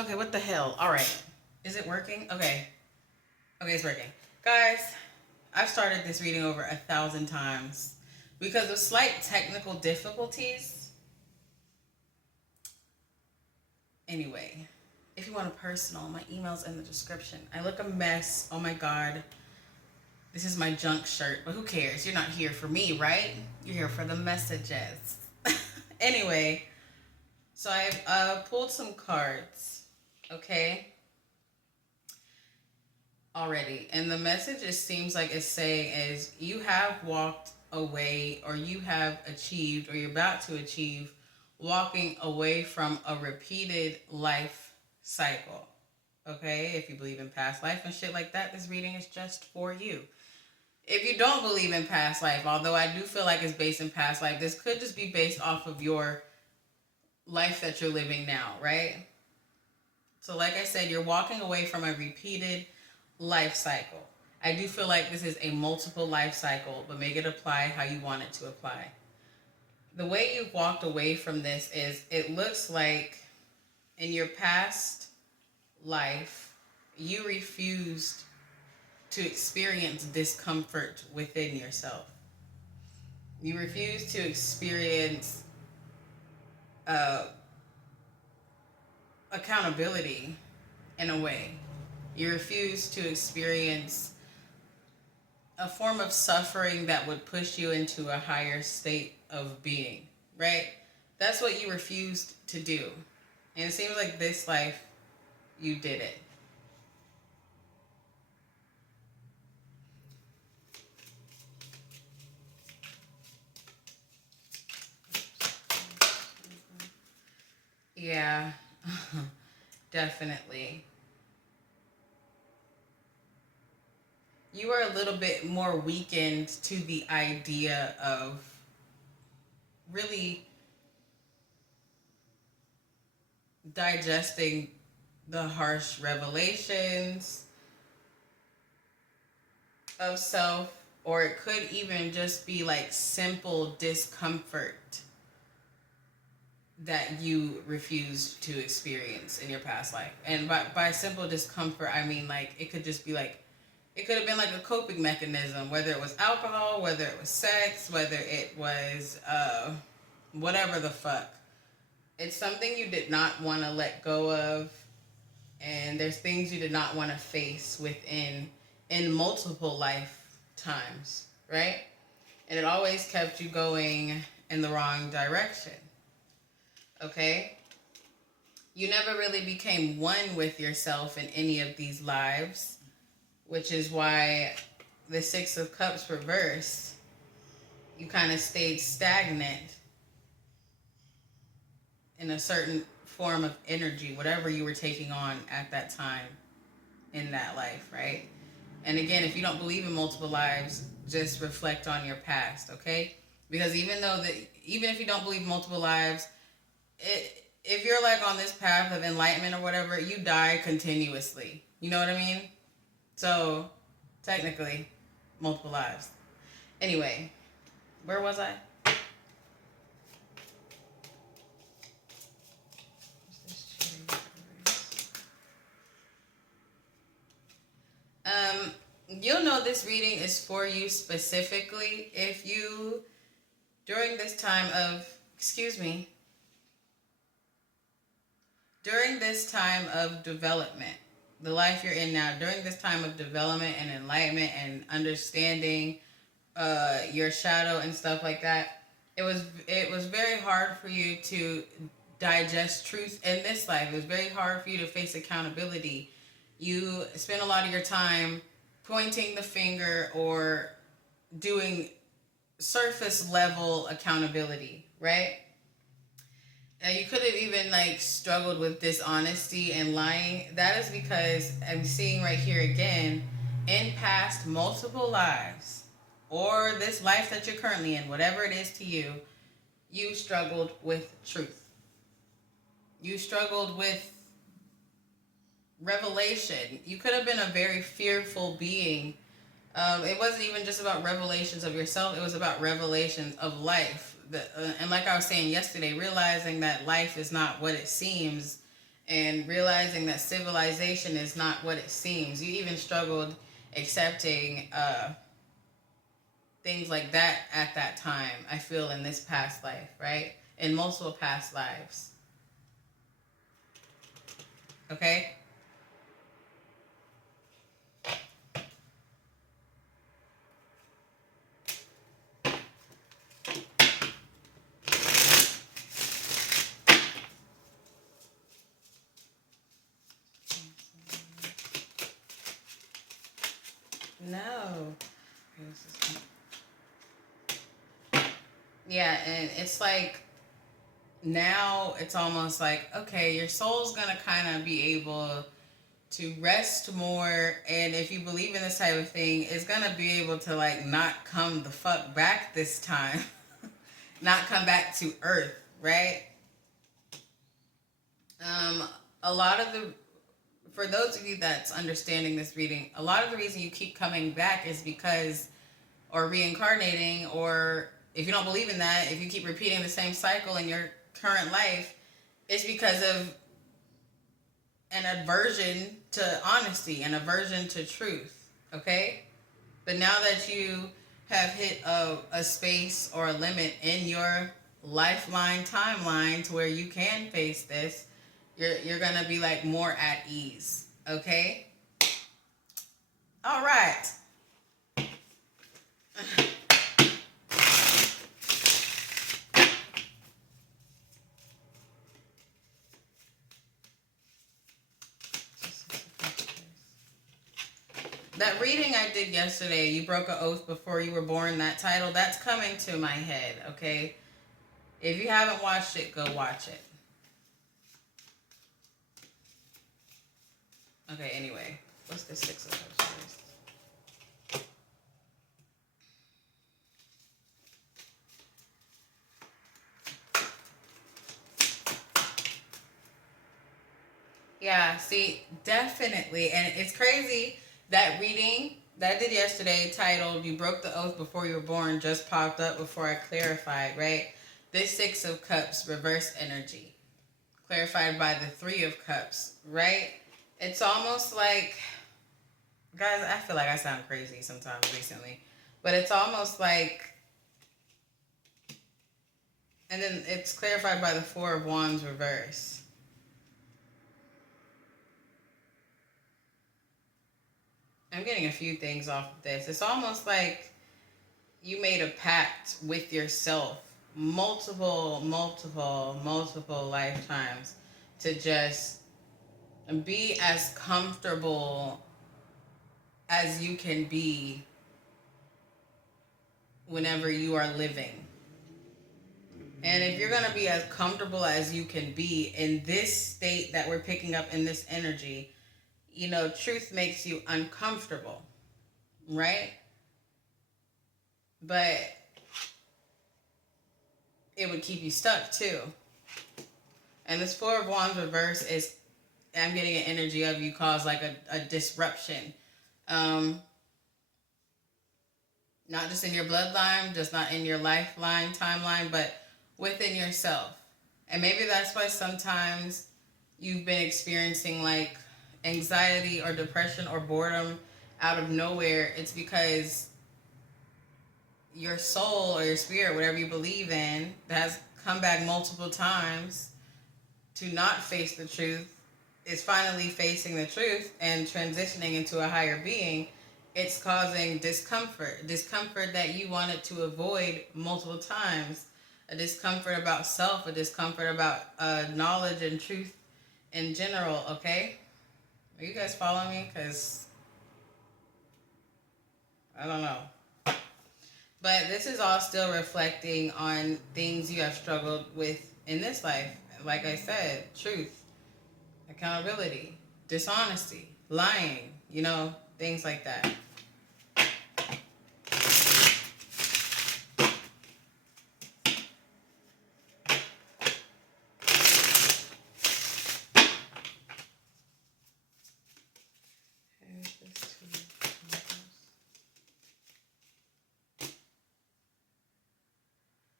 Okay, what the hell? All right. Is it working? Okay. Okay, it's working. Guys, I've started this reading over 1,000 times because of slight technical difficulties. Anyway, if you want a personal, my email's in the description. I look a mess. Oh my God. This is my junk shirt, but who cares? You're not here for me, right? You're here for the messages. Anyway, so I've pulled some cards, okay, already. And the message, it seems like it's saying is you have walked away, or you have achieved, or you're about to achieve walking away from a repeated life cycle. Okay, if you believe in past life and shit like that, this reading is just for you. If you don't believe in past life, although I do feel like it's based in past life, this could just be based off of your life that you're living now, right? So like I said, you're walking away from a repeated life cycle. I do feel like this is a multiple life cycle, but make it apply how you want it to apply. The way you've walked away from this is, it looks like in your past life, you refused to experience discomfort within yourself. You refused to experience accountability in a way. You refuse to experience a form of suffering that would push you into a higher state of being, right? That's what you refused to do. And it seems like this life, you did it. Yeah, definitely. You are a little bit more weakened to the idea of really digesting the harsh revelations of self, or it could even just be like simple discomfort that you refused to experience in your past life. And by simple discomfort, I mean like it could just be like, it could have been like a coping mechanism, whether it was alcohol, whether it was sex, whether it was whatever the fuck. It's something you did not want to let go of, and there's things you did not want to face in multiple lifetimes, right? And it always kept you going in the wrong direction. Okay? You never really became one with yourself in any of these lives, which is why the Six of Cups reversed. You kind of stayed stagnant in a certain form of energy, whatever you were taking on at that time in that life, right? And again, if you don't believe in multiple lives, just reflect on your past, okay? Because even if you don't believe multiple lives, if you're like on this path of enlightenment or whatever, you die continuously. You know what I mean? So technically, multiple lives. Anyway, where was I? You'll know this reading is for you specifically if you, during this time of development, the life you're in now, during this time of development and enlightenment and understanding your shadow and stuff like that, it was very hard for you to digest truth in this life. It was very hard for you to face accountability. You spend a lot of your time pointing the finger or doing surface level accountability, right? And you could have even like struggled with dishonesty and lying. That is because I'm seeing right here again, in past multiple lives, or this life that you're currently in, whatever it is to you, you struggled with truth. You struggled with revelation. You could have been a very fearful being. It wasn't even just about revelations of yourself. It was about revelations of life. And like I was saying yesterday, realizing that life is not what it seems, and realizing that civilization is not what it seems. You even struggled accepting things like that at that time, I feel, in this past life, right? In multiple past lives. Okay? No. Yeah, and it's like now it's almost like, okay, your soul's gonna kind of be able to rest more, and if you believe in this type of thing, it's gonna be able to like not come the fuck back this time. Not come back to earth, right? Um, a lot of the For those of you that's understanding this reading, a lot of the reason you keep coming back is because, or reincarnating, or if you don't believe in that, if you keep repeating the same cycle in your current life, it's because of an aversion to honesty, an aversion to truth, okay? But now that you have hit a space or a limit in your lifeline timeline to where you can face this, you're gonna be like more at ease, okay? All right. That reading I did yesterday, You Broke an Oath Before You Were Born, that title, that's coming to my head, okay? If you haven't watched it, go watch it. Okay, anyway, what's the Six of Cups first? Yeah, see, definitely. And it's crazy that reading that I did yesterday, titled You Broke the Oath Before You Were Born, just popped up before I clarified, right? This Six of Cups, reverse energy, clarified by the Three of Cups, right? It's almost like, guys, I feel like I sound crazy sometimes recently, but it's almost like, and then it's clarified by the Four of Wands reverse. I'm getting a few things off of this. It's almost like you made a pact with yourself multiple lifetimes to just be as comfortable as you can be whenever you are living. And if you're going to be as comfortable as you can be in this state that we're picking up in this energy, you know, truth makes you uncomfortable, right? But it would keep you stuck too. And this Four of Wands reverse is, I'm getting an energy of you cause like a disruption. Not just in your bloodline, just not in your lifeline, timeline, but within yourself. And maybe that's why sometimes you've been experiencing like anxiety or depression or boredom out of nowhere. It's because your soul or your spirit, whatever you believe in, has come back multiple times to not face the truth, is finally facing the truth and transitioning into a higher being. It's causing discomfort that you wanted to avoid multiple times, a discomfort about self, a discomfort about knowledge and truth in general, okay? Are you guys following me? Because I don't know. But this is all still reflecting on things you have struggled with in this life. Like I said, truth, accountability, dishonesty, lying, you know, things like that.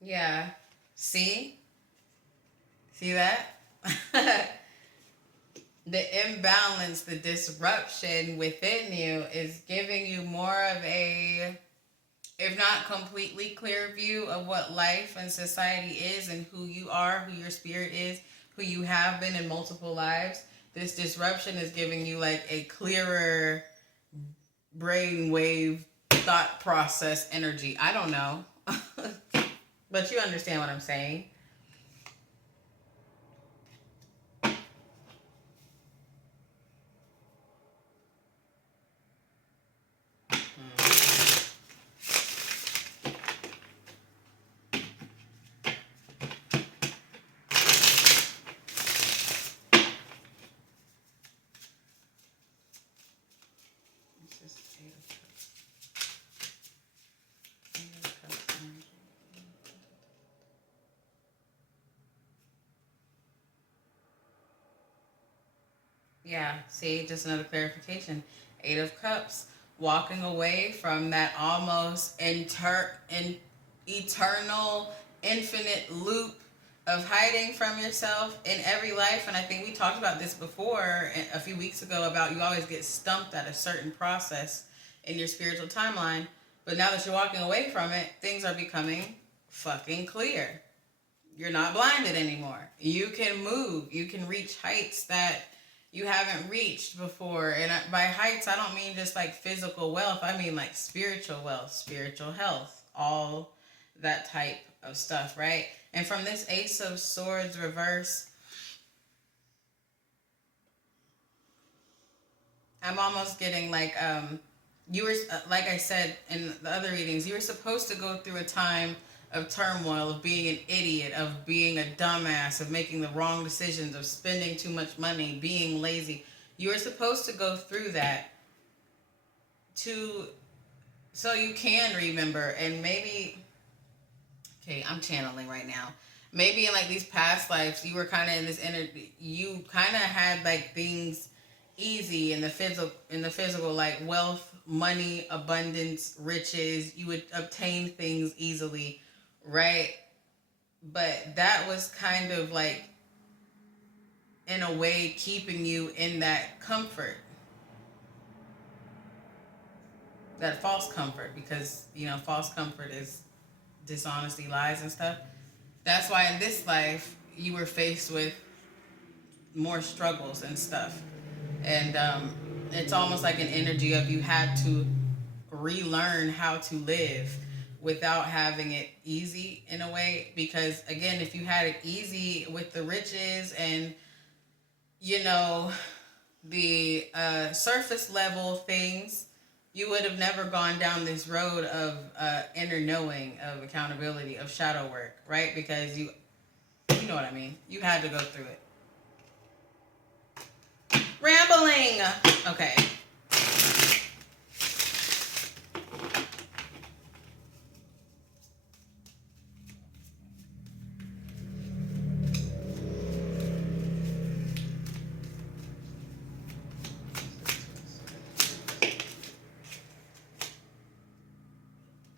Yeah. See? See that? The imbalance, the disruption within you is giving you more of a, if not completely clear view of what life and society is and who you are, who your spirit is, who you have been in multiple lives. This disruption is giving you like a clearer brainwave thought process energy. I don't know. But you understand what I'm saying. Yeah, see, just another clarification. Eight of Cups, walking away from that almost eternal, infinite loop of hiding from yourself in every life. And I think we talked about this before a few weeks ago about you always get stumped at a certain process in your spiritual timeline. But now that you're walking away from it, things are becoming fucking clear. You're not blinded anymore. You can move. You can reach heights that you haven't reached before. And by heights, I don't mean just like physical wealth. I mean like spiritual wealth, spiritual health, all that type of stuff, right? And from this Ace of Swords reverse, I'm almost getting like you were like I said in the other readings, you were supposed to go through a time of turmoil, of being an idiot, of being a dumbass, of making the wrong decisions, of spending too much money, being lazy. You were supposed to go through that to so you can remember. And maybe, okay, I'm channeling right now. Maybe in like these past lives, you were kind of in this energy. You kind of had like things easy in the physical, like wealth, money, abundance, riches. You would obtain things easily, right? But that was kind of like in a way keeping you in that comfort, that false comfort, because false comfort is dishonesty, lies, and stuff. That's why in this life you were faced with more struggles and stuff. And it's almost like an energy of you had to relearn how to live without having it easy in a way. Because again, if you had it easy with the riches and you know the surface level things, you would have never gone down this road of inner knowing, of accountability, of shadow work, right? Because you know what I mean. You had to go through it. Rambling. Okay.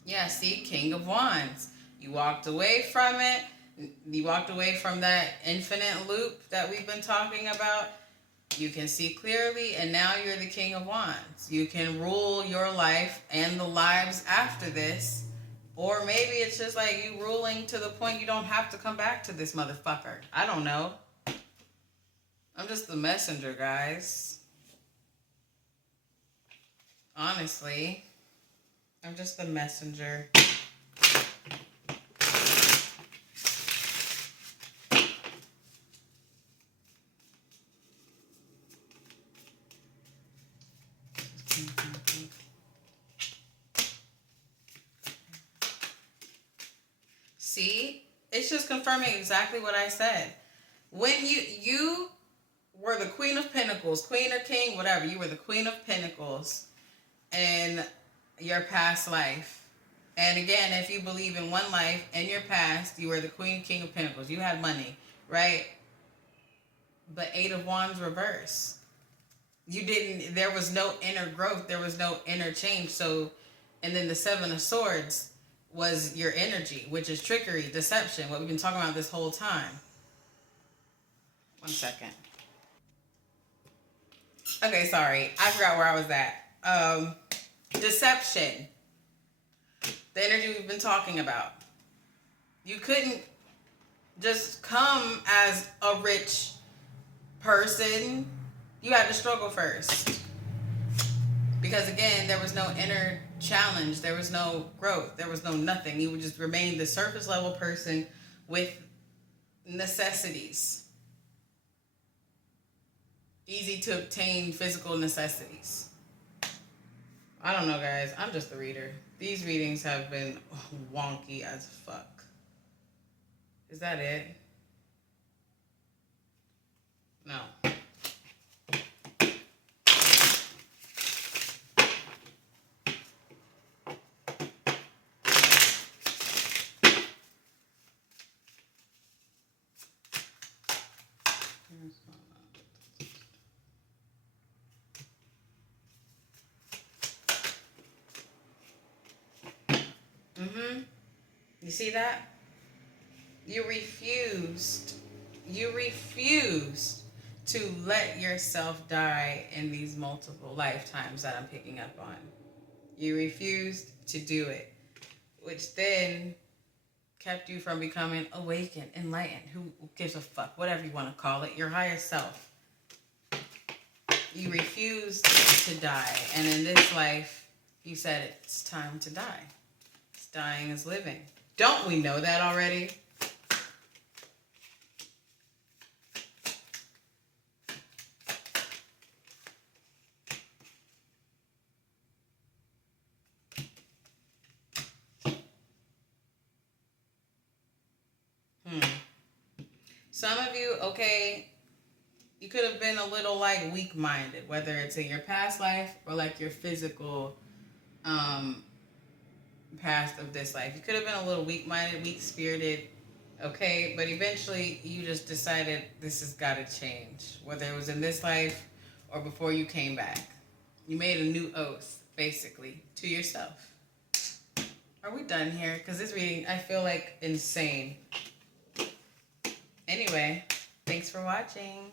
Yeah, see, King of Wands. You walked away from it. You walked away from that infinite loop that we've been talking about. You can see clearly, and now you're the King of Wands. You can rule your life and the lives after this. Or maybe it's just like you ruling to the point you don't have to come back to this motherfucker. I don't know. I'm just the messenger, guys. Honestly, I'm just the messenger. See? It's just confirming exactly what I said. When you were the Queen of Pentacles, Queen or King, whatever, you were the Queen of Pentacles in your past life. And again, if you believe in one life, in your past, you were the Queen, King of Pentacles. You had money, right? But Eight of Wands reverse. You didn't, there was no inner growth. There was no inner change. So, and then the Seven of Swords was your energy, which is trickery, deception, what we've been talking about this whole time. One second. Okay, sorry. I forgot where I was at. Deception. The energy we've been talking about. You couldn't just come as a rich person. You had to struggle first. Because again, there was no inner challenge. There was no growth. There was no nothing. You would just remain the surface level person with necessities. Easy to obtain physical necessities. I don't know, guys. I'm just a reader. These readings have been wonky as fuck. Is that it? No. You see that? You refused to let yourself die in these multiple lifetimes that I'm picking up on. You refused to do it, which then kept you from becoming awakened, enlightened. Who gives a fuck? Whatever you want to call it, your higher self. You refused to die, and in this life, you said it's time to die. It's dying is living. Don't we know that already? Some of you, okay, you could have been a little like weak-minded, whether it's in your past life or like your physical past of this life. You could have been a little weak-minded, weak-spirited, okay, but eventually you just decided this has got to change, whether it was in this life or before you came back. You made a new oath, basically, to yourself. Are we done here? Because this reading, I feel like insane. Anyway, thanks for watching.